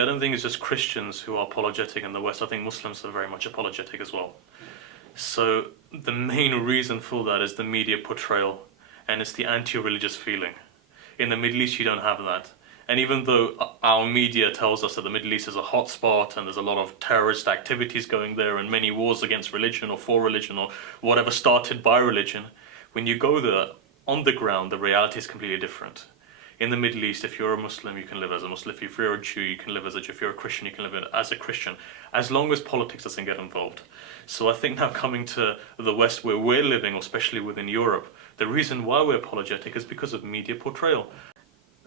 I don't think it's just Christians who are apologetic in the West. I think Muslims are very much apologetic as well. So the main reason for that is the media portrayal, and it's the anti-religious feeling. In the Middle East, you don't have that. And even though our media tells us that the Middle East is a hotspot and there's a lot of terrorist activities going there and many wars against religion or for religion or whatever started by religion, when you go there, on the ground, the reality is completely different. In the Middle East, if you're a Muslim, you can live as a Muslim. If you're a Jew, you can live as a Jew. If you're a Christian, you can live as a Christian, as long as politics doesn't get involved. So I think now coming to the West where we're living, or especially within Europe, the reason why we're apologetic is because of media portrayal.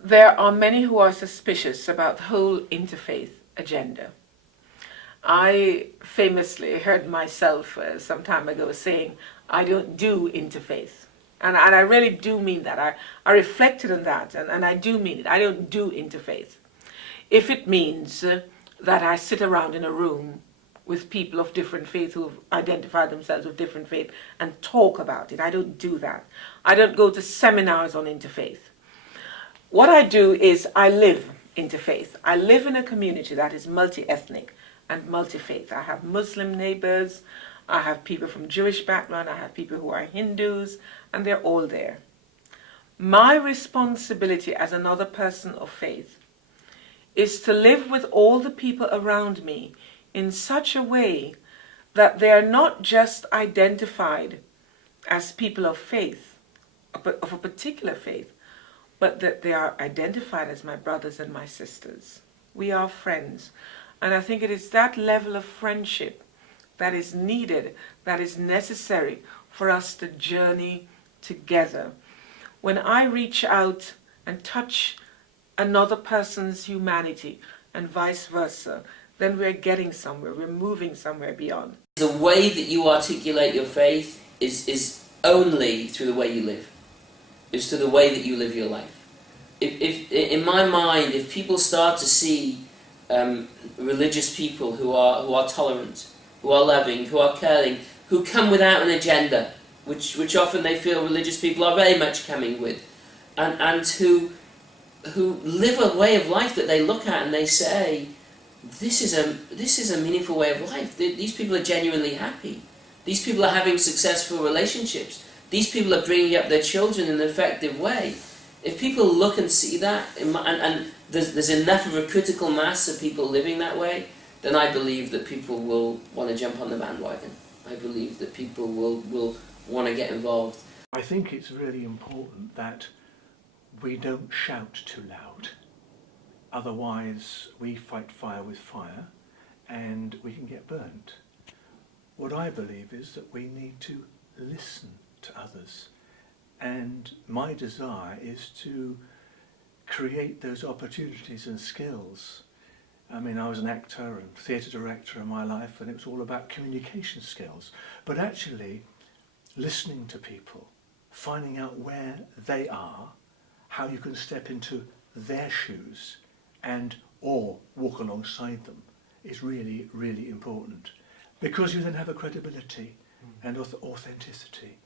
There are many who are suspicious about the whole interfaith agenda. I famously heard myself some time ago saying, I don't do interfaith. And I really do mean that. I reflected on that, and I do mean it. I don't do interfaith. If it means that I sit around in a room with people of different faith who have identified themselves with different faith and talk about it, I don't do that. I don't go to seminars on interfaith. What I do is I live interfaith. I live in a community that is multi-ethnic and multi-faith. I have Muslim neighbors, I have people from Jewish background, I have people who are Hindus, and they're all there. My responsibility as another person of faith is to live with all the people around me in such a way that they are not just identified as people of faith, of a particular faith, but that they are identified as my brothers and my sisters. We are friends. And I think it is that level of friendship that is needed, that is necessary for us to journey together. When I reach out and touch another person's humanity and vice versa, then we're getting somewhere, we're moving somewhere beyond. The way that you articulate your faith is only through the way you live. It's through the way that you live your life. If in my mind, if people start to see religious people who are tolerant, who are loving, who are caring, who come without an agenda, which often they feel religious people are very much coming with, and who live a way of life that they look at and they say, this is a meaningful way of life. These people are genuinely happy. These people are having successful relationships. These people are bringing up their children in an effective way. If people look and see that, and there's enough of a critical mass of people living that way, then I believe that people will want to jump on the bandwagon. I believe that people will want to get involved. I think it's really important that we don't shout too loud. Otherwise, we fight fire with fire and we can get burnt. What I believe is that we need to listen to others. And my desire is to create those opportunities and skills. I mean, I was an actor and theatre director in my life, and it was all about communication skills. But actually, listening to people, finding out where they are, how you can step into their shoes and or walk alongside them is really, really important. Because you then have a credibility and authenticity.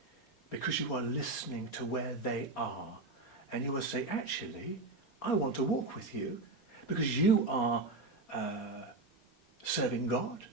Because you are listening to where they are, and you will say, actually, I want to walk with you because you are serving God,